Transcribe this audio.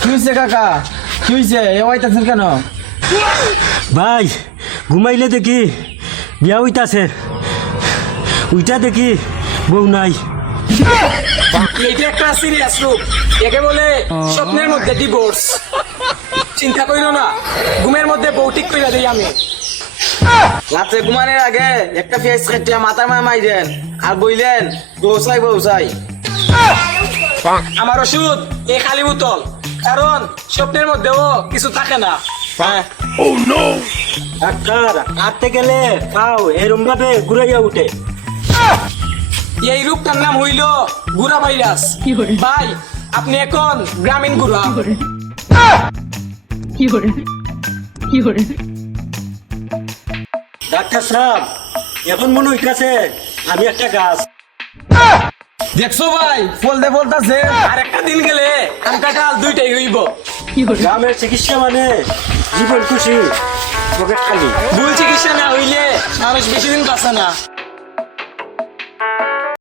কি হয়েছে কাকা কি হয়েছে এ ওয়াইতাছেন কেন? ভাই ঘুমাইলে দেখি বিয়া হইতাছে। উইটা দেখি বউ নাই। একটা সিরিয়াস রূপ একে বলে স্বপ্নের মধ্যে ডিভোর্স চিন্তা করিল না ঘুমের মধ্যে বউ ঠিক করে দিই আমি। রাত্রে ঘুমানোর আগে একটা পেঁয়াজ কেটে মাথায় মায় মাইরেন আর বইলেন বৌসাই বৌসাই আমার ওষুধ এ খালি বোতল। কারণ স্বপ্নের মধ্যেও কিছু থাকে না। হ্যাঁ। oh, ডাক্তার হাঁটতে গেলে পাও এরম ভাবে ঘুরাইয়া উঠে। এই রূপটার নাম হইল গুড়া ভাইরাস। ভাই আপনি এখন গ্রামীণ গুড়া। কি করে? কি করে? ডাক্তার সাহেব এখন মনে হইতেছে আমি একটা গাছ। দেখছ ভাই? ফলতে ফলতাছে। আর একটা দিন গেলে আমটা কাল দুইটাই হইব，গ্রামের চিকিৎসা মানে জীবন খুশি পকেট খালি। ভুল চিকিৎসা না হইলে মানুষ বেশি দিন বাঁচে না।